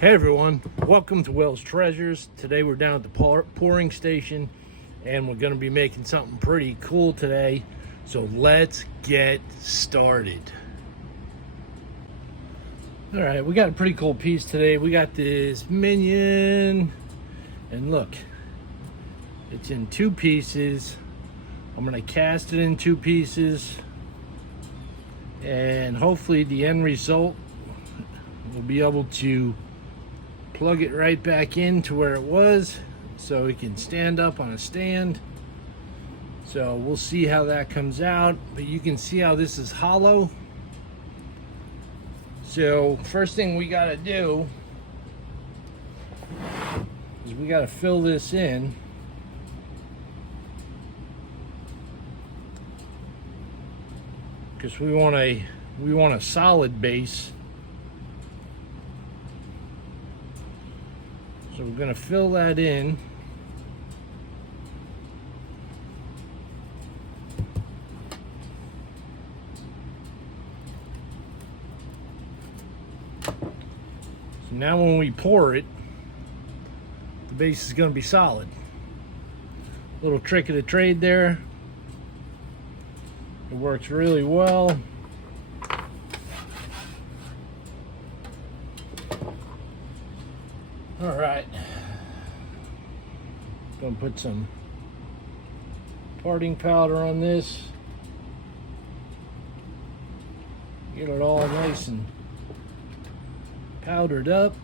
Hey everyone, welcome to WillsTreasures. Today we're down at the pouring station and we're going to be making something pretty cool today. So let's get started. Alright, we got a pretty cool piece today. We got this Minion, and look, it's in two pieces. I'm going to cast it in two pieces and hopefully the end result we'll be able to plug it right back into where it was so it can stand up on a stand. So we'll see how that comes out, but you can see how this is hollow. So first thing we got to do is we got to fill this in. Because we want a solid base. So we're going to fill that in. So now when we pour it, the base is going to be solid. Little trick of the trade there. It works really well. All right, gonna put some parting powder on this. Get it all nice and powdered up.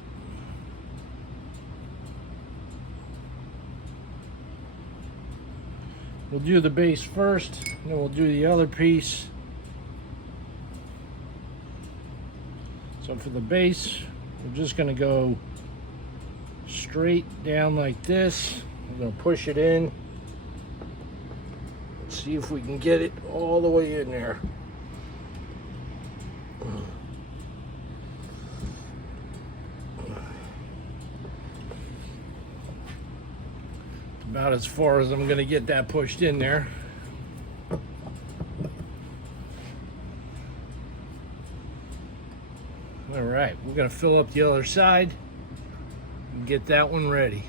We'll do the base first, then we'll do the other piece. So for the base, we're just gonna go straight down like this. We're going to push it in. Let's see if we can get it all the way in there. About as far as I'm going to get that pushed in there. All right, we're going to fill up the other side and get that one ready.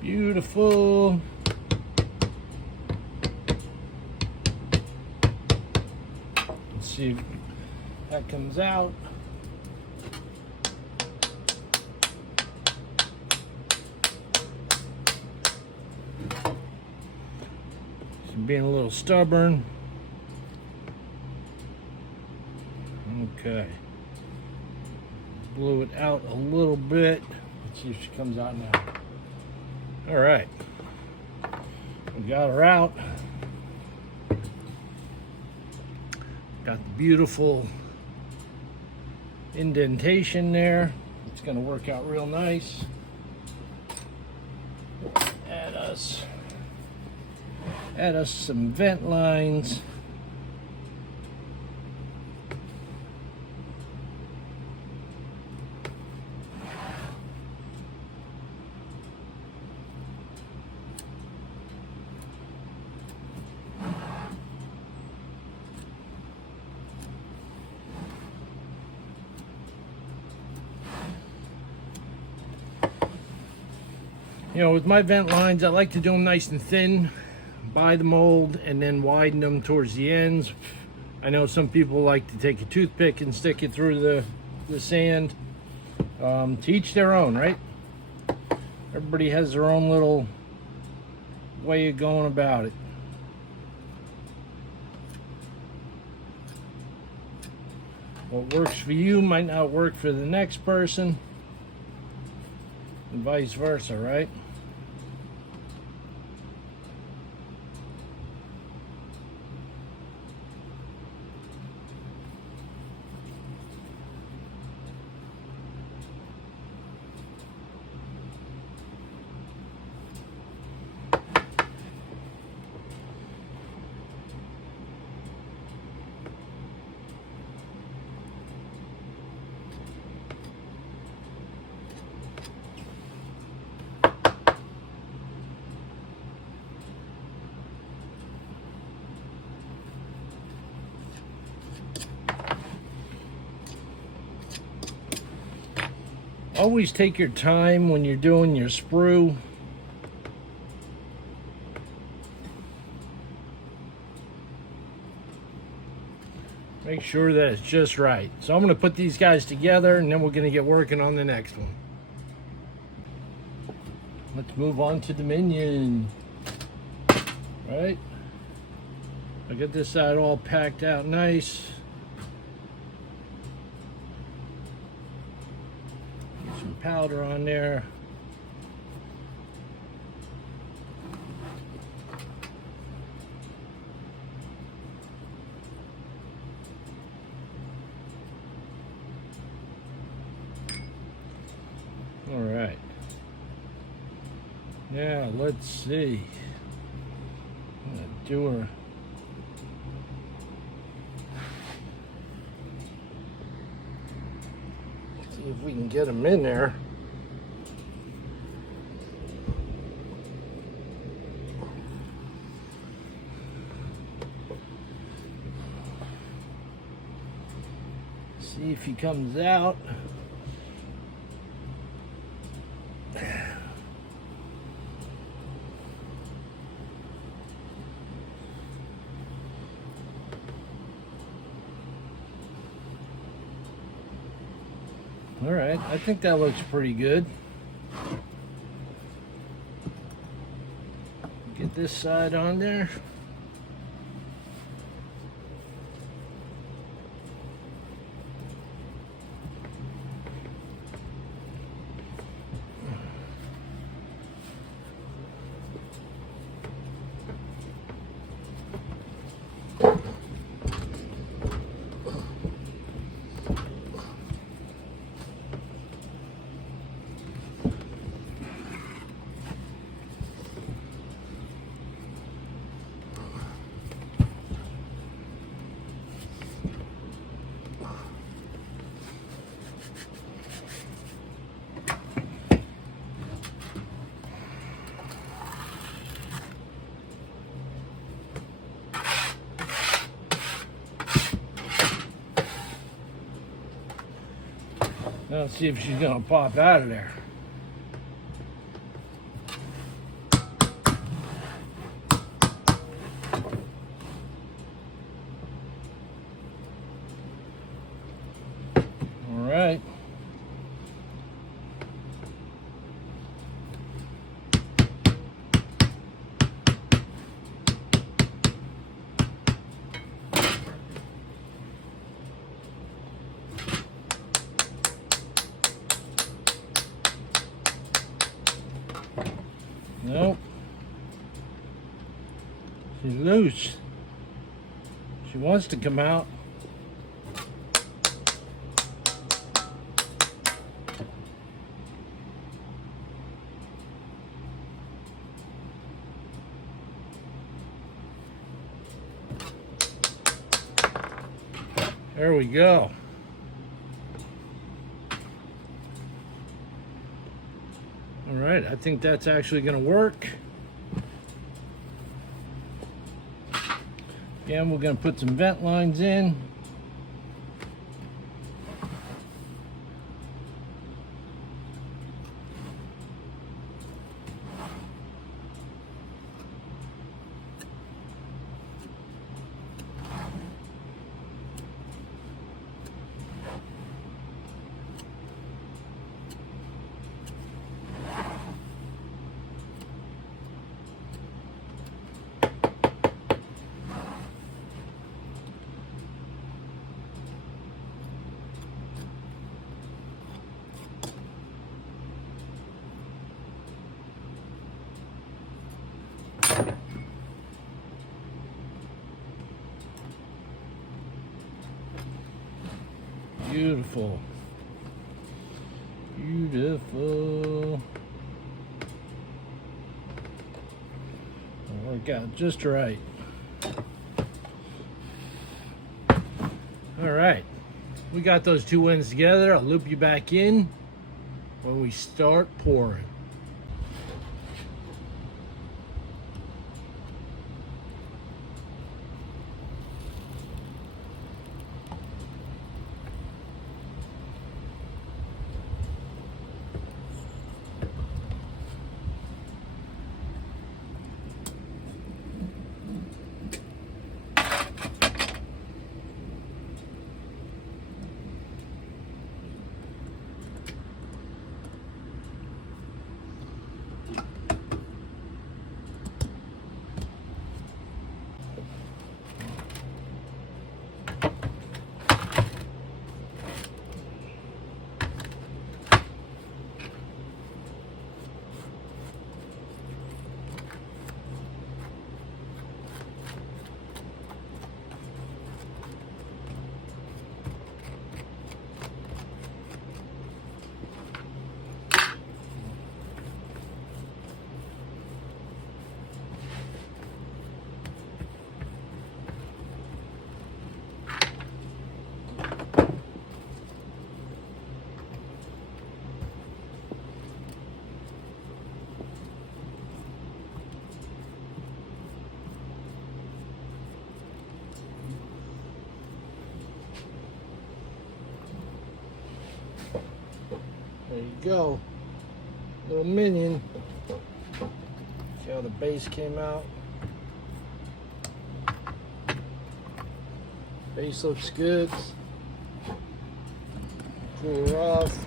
Beautiful. Let's see if that comes out. It's being a little stubborn. Okay. Blew it out a little bit. Let's see if she comes out now. All right, we got her out. Got the beautiful indentation there. It's gonna work out real nice. Add us some vent lines. You know, with my vent lines, I like to do them nice and thin, buy the mold, and then widen them towards the ends. I know some people like to take a toothpick and stick it through the sand. To each their own, right? Everybody has their own little way of going about it. What works for you might not work for the next person, and vice versa, right? Always take your time when you're doing your sprue. Make sure that it's just right. So I'm going to put these guys together and then we're going to get working on the next one. Let's move on to the Minion. Right? I got this side all packed out nice. Get some powder on there. All right. Now let's see. I'm gonna do her. See if we can get them in there. See if he comes out. All right, I think that looks pretty good. Get this side on there. Now let's see if she's gonna pop out of there. All right. Nope. She's loose. She wants to come out. There we go. All right, I think that's actually going to work. Again, we're going to put some vent lines in. Beautiful. Beautiful. It'll work out just right. All right. We got those two ends together. I'll loop you back in when we start pouring. There you go. Little Minion. See how the base came out? Base looks good. Cool her off.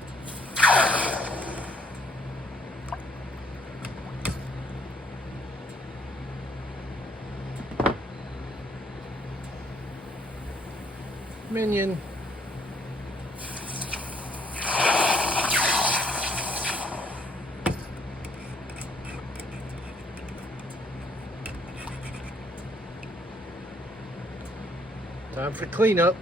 Minion. Time for cleanup.